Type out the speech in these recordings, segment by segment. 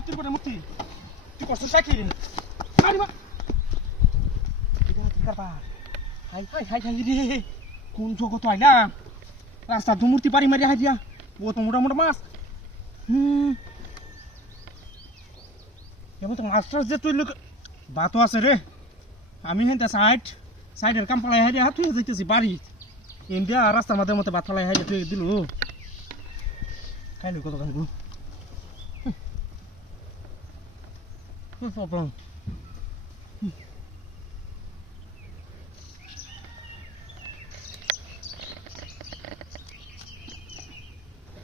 মূর্তির পরে মূর্তি তুই কষ্ট চাকি মারি মা হাই হাই হাই হাই রে কোন জগত আইলাম রাস্তা দু মূর্তি পারি মারি হাই দিয়া ও তো মোটা মোটা মাছ এমন তো মাস্টার যে তুই লোক বাতো আছে রে আমি হেন সাইডের কাম পালাই হাই হাত তুই যাইতেছি বাড়ি ইন্ডিয়া রাস্তার মধ্যে মতো ভাত পালাই হাই তুই দিল খাইলি কত কাজ problem.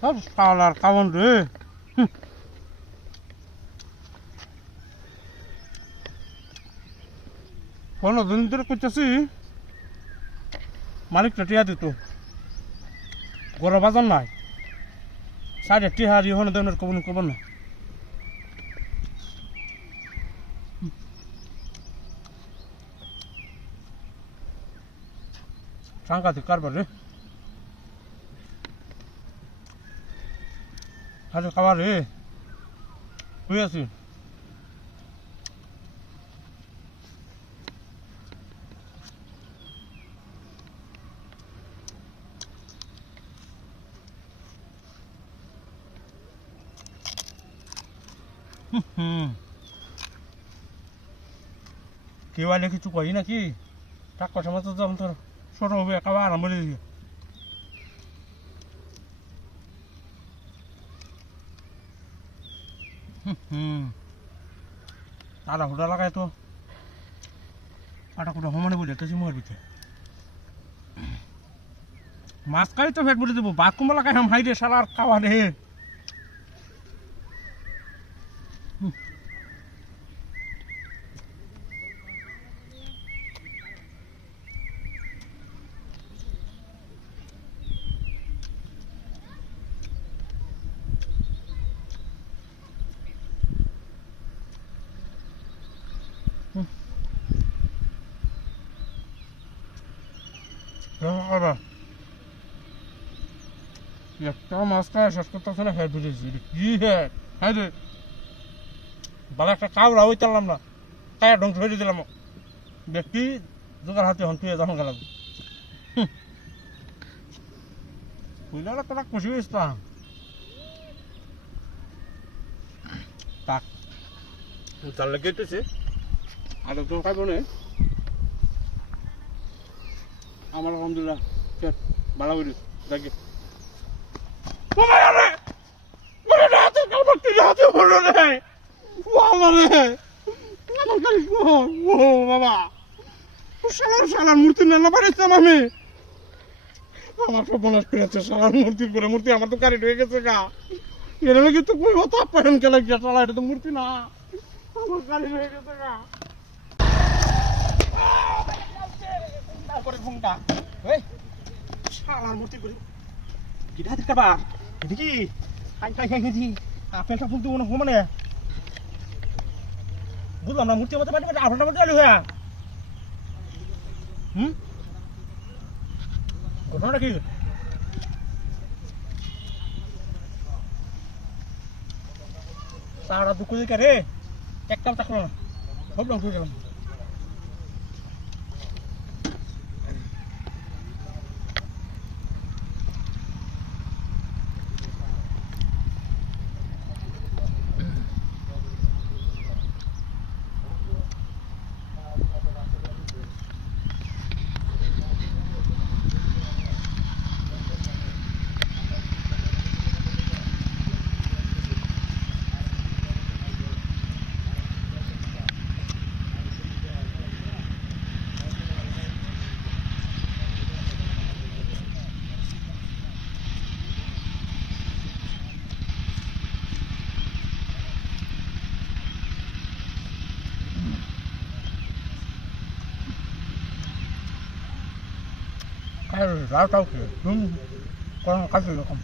Sắp sao là cao hơn rồi. Còn là dân tới có chassi. Malik tratiya dito. Gora bazan nai. Sade tihari hone donar kobun na. সাংঘাতিক কারবার রে আরে খাবার রে শুয়ে আছি কেউ আলে কিছু করি নাকি টাকা সময় তো যেমন তোর ছোট হবে একেবারে আরাম করে দিকে আটা খুঁটা লাগাই তো আটা খুঁটা সমানে বলে একটা মুখের ভিতরে মাছ কারি তো ফেট বলে দেবো বাদ কুমা লাগাই হাম হাই রে সালার খাওয়া রে একটা মাছ খায় শেষ করতেছে না হ্যাঁ ধরেছি কি হ্যাঁ হ্যাঁ রে ভালো একটা কাউরা ওই চাললাম না কায়া ধ্বংস হয়ে দিলাম ব্যক্তি জোগাড় হাতে হন তুই যখন গেলাম বুঝলে তোরা খুশি হয়েছিস তাক চাল লেগেছে আর তো খাইব না আমার আলহামদুলিল্লাহ ভালো করিস দেখি মূর্তি নেলা পারিতাম আমি আমার সব বনাস করেছে সালার মূর্তির পরে মূর্তি আমার তো কারি হয়ে গেছে গা এর লাগে তো কই হতা পারেন কে লাগিয়া চালা এটা তো মূর্তি না আমার কারি হয়ে গেছে গা তারপরে ফোনটা এই শালার মূর্তি করে কিটা হাতে কাবা দেখি হাই হাই হাই হাই আপেলটা ফুল দেবো না মানে বুঝলাম না মূর্তি মতো পানি আপেলটা মতো চালু হয়ে ঘটনাটা কি সারা দুঃখ দিকে রে একটাও থাকলো না সব ধ্বংস হয়ে গেলাম Rau tau kìa, con cá gì không?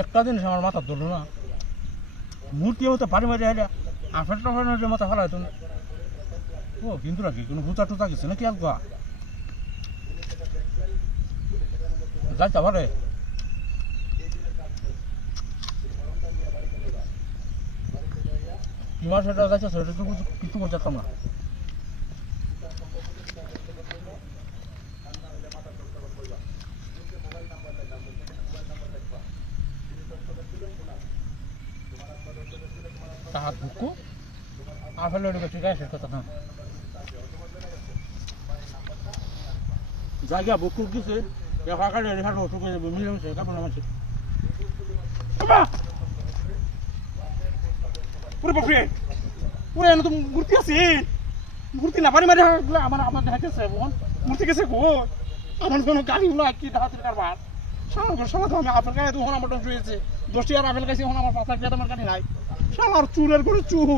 একটা দিন আমার মাথা ধরলো না মূর্তি মতো পাড়ি মারি হাইলা আফের টাফের যে মাথা ফেলা হতো না ও কিন্তু নাকি কোনো হুতা টুতা গেছে নাকি আর গা যাইতে পারে তোমার সেটা যাইতে সেটা তো কিছু করতাম না তাহার বুকু আফেল ঠিক আছে কথা না জায়গা বুকু গেছে ফাঁকালে রেখার ওষুধ হয়ে যাবে মিলেমিশে কেমন আমার পুরো বাপরে পুরো এনে তো মূর্তি আছে মূর্তি না পারি মারি আমার আমার দেখাচ্ছে বোন মূর্তি গেছে গো আমার জন্য গাড়িগুলো কি দেখাতে কারবার সারা তো আমি আপেল গায়ে তখন আমার ডক্টর হয়েছে 10 টাকার আপেল গাছে এখন আমার 5 টাকা আমার গাড়ি নাই শালার চুরের করে চুর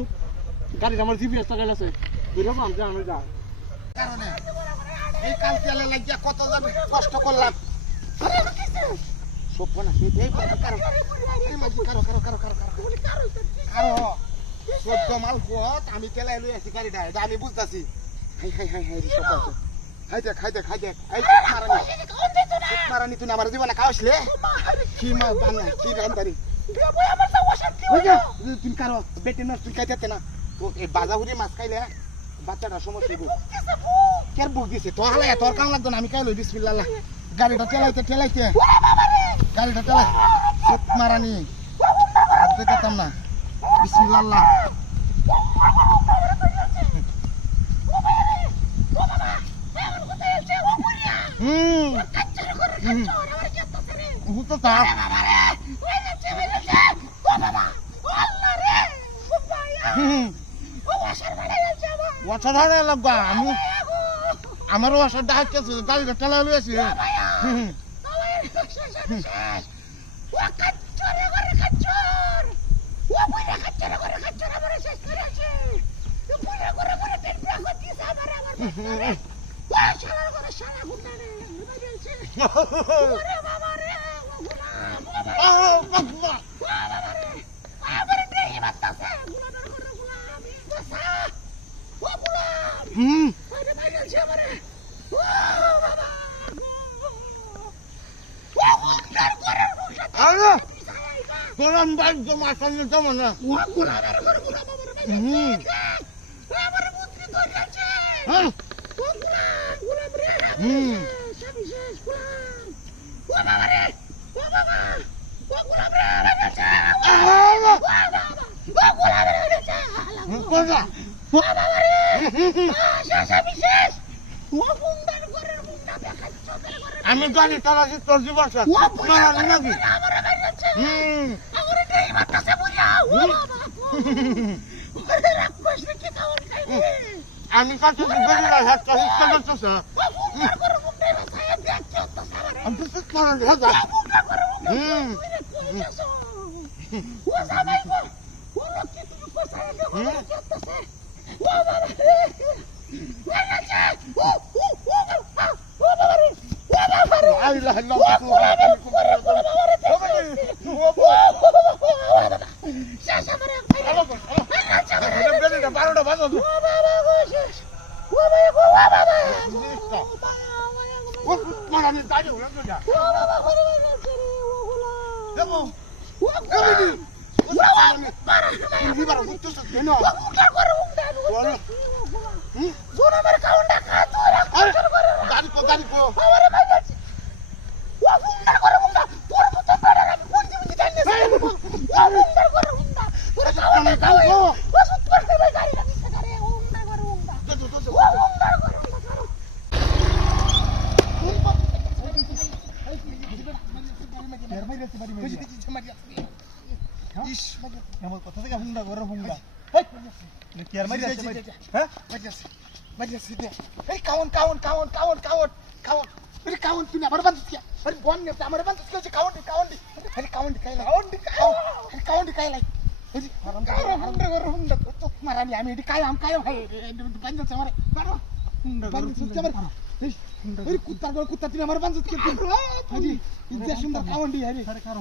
গাড়িটা আমার জিপিএস টাকা গেছে বুঝলাম আমি আমি যাই কারণে এই কাল তেলে লাগিয়া কত জন কষ্ট করলাম সব না এই কারো কারো কারো কারো কারো কারো সদ্য মাল পথ আমি তেলাই লই আছি গাড়িটা এটা আমি বুঝতাছি হাই হাই হাই হাই সব আছে খাই দেখ এই মারানি তুই আমার জীবনে খাওয়াইছিলে কি মা বানা কি রান্দারি তুমি কারো বেটে না তুই খাইতে না তো এই বাজাহুরি মাছ খাইলে বাচ্চাটা সমস্যা হইব কের বুক দিছে তো হালাই তোর কাম লাগতো না আমি খাইলো বিসমিল্লাহ গাড়িটা ঠেলাইতে গাড়িটা ঠেলাই মারানি আর দেখতাম না বিসমিল্লাহ হুতো তা ওয়াশার হারা লাগবা আমি আমারও ওয়াশার ডাকতেছে গাড়িটা ঠেলা লই আছি গোলাম ভাই জমা সামনে জমা না আমি গাড়ি চালাচ্ছি তোর জীবন নাকি আমি কাছে কথা থেকে হুন্ডা ঘর হুন্ডা কেয়ার মারি হ্যাঁ এই কাউন কাউন কাউন কাউন কাউন কাউন আরে কাউন তুই আমার বান্ধব কি আরে বন নে আমার বান্ধব কি কাউন আরে কাউন কাই লাই কাউন কাই লাই এই হুন্ডা ঘর হুন্ডা তো মারানি আমি এটি কাই আম কাই ভাই বান্ধব আমারে মারো হুন্ডা ঘর হুন্ডা ওই কুত্তা তুমি আমার বাঁধছ কে আরে যে সুন্দর কাউন্ডি আরে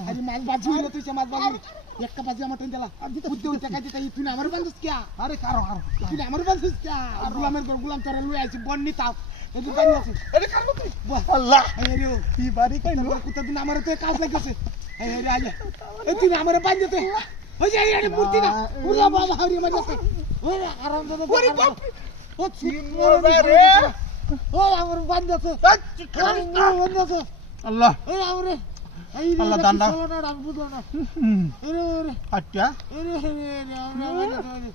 আরে মাছ বাজি হইলো তুই মাছ বাজি একটা বাজি আমার টেন দিলা বুদ্ধি উল্টা কাজে তাই তুই আমার বাঁধছ কে আরে কারো তুই আমার বাঁধছ কে গোলামের ঘর গোলাম তোরে লই আইছি বন্নি তাও এই যে বাড়ি আছে আরে কারো তুই আল্লাহ আরে কি বাড়ি কই কুত্তা দিন আমার তো কাজ লাগছে আরে আরে এই তুই আমার বাঁধতে ওই যে আরে মূর্তি না ওরে বাবা হারি মারতে ওরে আরাম দাদা ওরে বাপ ও চিন রে ও আমার বান্ধছে বান্ধছে আল্লাহ এই আমরে এই আল্লাহ দান্ডা না আমি বুঝো না আরে আরে আচ্ছা আরে আরে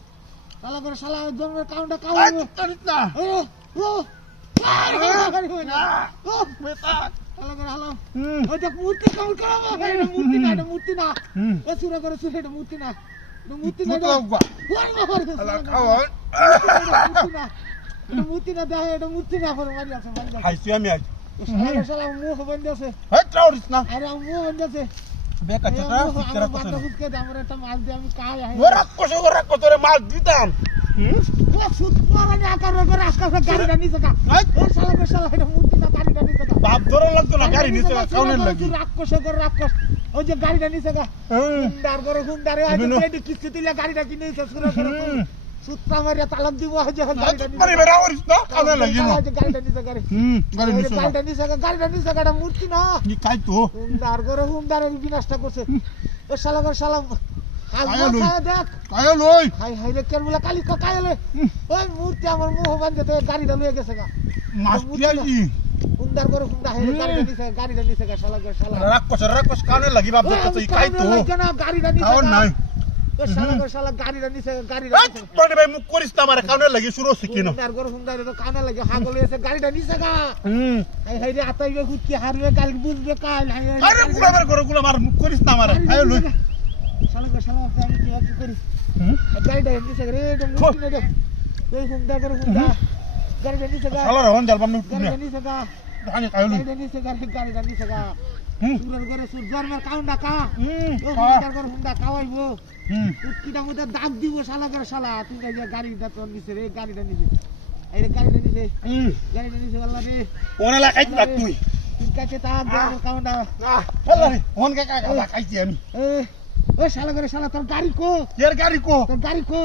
শালা করে শালা জন্মের কাউন্টা কাউন্টা করিস না ও ও বেটা শালা করে হালো ওটা মূর্তি কাউন্ট করাবো এটা মূর্তি না এ সুরা করে সুরা এটা মূর্তি না মূর্তি না আল্লাহ খাওয়ান এটা মূর্তি না দেখ এটা মূর্তি না করে মারি আছে খাইছি আমি আজ শালা মুখ বন্ধ আছে হেই ট্রাউরিস না আরে মুখ বন্ধ আছে বেকা চটা ফিকরা কত না ফুসকে দামরে একটা মাছ দিয়ে আমি কাই আই ওরা কত রে মাছ দিতাম ও সুত মারানি আকার করে আজকাল গাড়িটা নিছে কা ও শালা এটা মূর্তি না গাড়িটা নিছে কা বাপ ধরে লাগতো না গাড়ি নিচে কাউনের লাগি রাক্ষস ওই যে গাড়িটা নিছে কা হুন্ডারে আজ পেডি কিস্তি দিলে গাড়িটা কিনেছে সুরা করে সুত্রা মারিয়া তালাক দিব আজ গাড়িটা নিছে মারি বেরা ওরিস না কাউনের লাগি না গাড়িটা নিছে গাড়ি গাড়িটা নিছে গাড়িটা মূর্তি না নি কাই তো হুন্ডারে বিনাশটা করছে ও শালা দেখ কায়া লই হাই হাই রে কেন বলে কালি কায়ালে ওই মূর্তি আমার মুখ বান্ধতে গাড়িটা লয়ে গেছে গা মাছ পিয়াজি হুন্ডা হাই গাড়িটা নিছে গা শালা রাক্ষস কাউনের লাগি বাপ দেখতে কাই তো না গাড়িটা নিছে কাউন নাই ও শালা গাড়িটা নিছে মানে ভাই মুখ করিস না আমারে কাউনের লাগি শুরু শিখি না হুন্ডা তো কানা লাগে হাগল এসে গাড়িটা নিছে গা হাই হাই রে আতাইবে হুটকি হারবে কাল বুঝবে কাল হাই আরে গুলামের ঘরে গুলাম আর মুখ করিস না আমারে আয় লই শালা আমি কি করি গাড়িটা নিছে রে এটা মুটি না রে এই হুন্ডা গাড়িটা নিছে গা শালা রহন জালবাম নুট গাড়িটা নিছে গা হানি কাই লই গাড়িটা নিছে গা সুরের ঘরে জন্মের কাউন্ডা কা ও হুন্ডা খাওয়াইবো উটকিটা মধ্যে দাগ দিব শালা করে শালা তুই গাড়িটা তোর নিছে রে গাড়িটা নিছে এই গাড়িটা নিছে আল্লাহ রে ওনা লাগাই দিবা তুই কাছে তা জন্মের কাউন্ডা আল্লাহ রে ওন কা লাগাইছি আমি ওই শালা করে শালা তোর গাড়ি কো এর গাড়ি কো তোর গাড়ি কো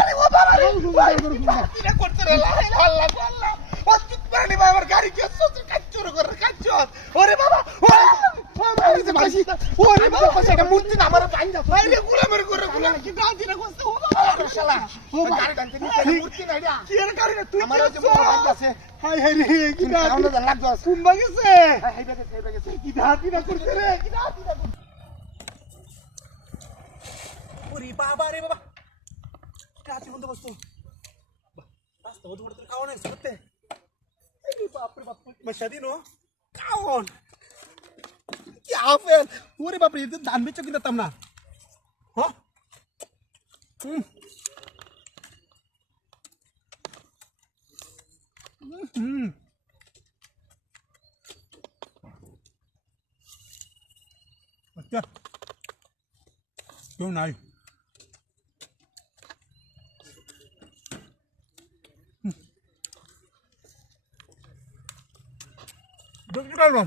আরে ও বাবা এটা করতে রে আল্লাহ ও তুই পানি ভাই আমার গাড়ি কে সস কাচ্চুর করে কাচ্চুর ওরে বাবা ওরে বাবা সেটা মূর্তি না আমার বাইন্দা আরে গুলামের করে গুলাম কি গাড়ি না করতে ও শালা ও গাড়ি টানতে নিছে মূর্তি না এটা কি এর গাড়ি না তুই আমার যে মোবাইল আছে হাই হাই রে কি না কাউনা লাগতো কোন বাগেছে হাই বাগেছে কি ধাতি না করতে রে কি ধাতি না ওরে বাবা রে বাবা কাছে বন্ধ বসতো রাস্তা ওদ ওদ কাউন আছে করতে এই বাপ রে বাপ মশাদিনো কাউন কি আফেল ওরে বাপ রে ধান বেচো কিনা তাম না হ্যাঁ আচ্ছা क्यों नहीं देख रहा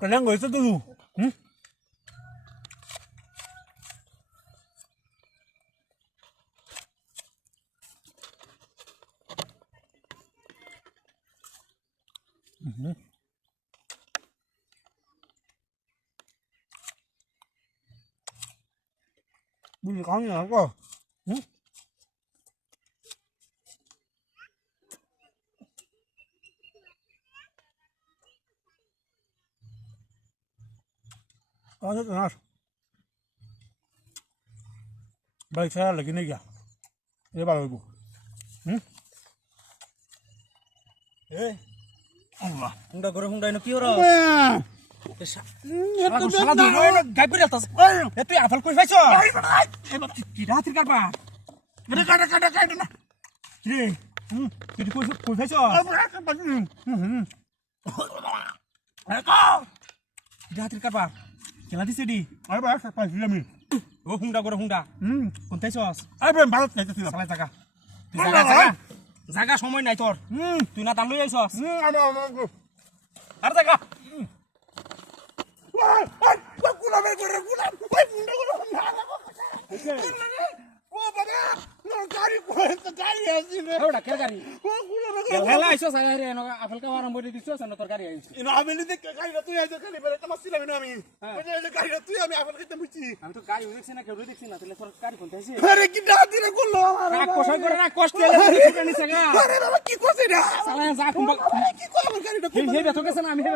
kalian gak bisa dulu bunyi kamu ya kok Ada tenar. Baik saya lagi nih ya. Ini baru ibu. Allah. Enggak goreng hundain ki ora. Aku salah dulu. Gaib ri atas. Itu apal koi faiso. Tidak tirkar ba. এটা কাটা কাটা কাটা না কি তুই কই খাইছ রাতের কারবার খেলা দিছে দি আরে ভাই পাইছি আমি ও হুংডা করে হুংডা কোন খাইছস আরে ভাই ভারত খাইতেছিলাম চালাই জায়গা জায়গা জায়গা জায়গা সময় নাই তোর তুই না দাম লই আইছস আর জায়গা গুলামের করে গুলাম ওই মুন্ডা গুলো ও বাবা গাড়ি কই তো গাড়ি আসি রে ওটা কে গাড়ি ও গুলামের হেলা আইছস আরে এনো আপেল কা আরম্ভ করে দিছস না তোর গাড়ি আইছে ইনো আমি দেখ গাড়িটা তুই আইছো খালি বেরে তোমার ছিলাম না আমি ওই যে গাড়িটা তুই আমি আপেল খেতে বুঝছি আমি তো গাড়ি দেখছি না কেউ দেখছি না তাহলে তোর গাড়ি কোন খাইছে আরে কি ডাকি রে গুলো রাগ কষাই করে রাগ কষ্ট এলে তুই নিছে গা আরে বাবা কি কইছিস রে চালাই যা কুম্বা কি কইলাম গাড়িটা হে হে বেতো গেছে না আমি হে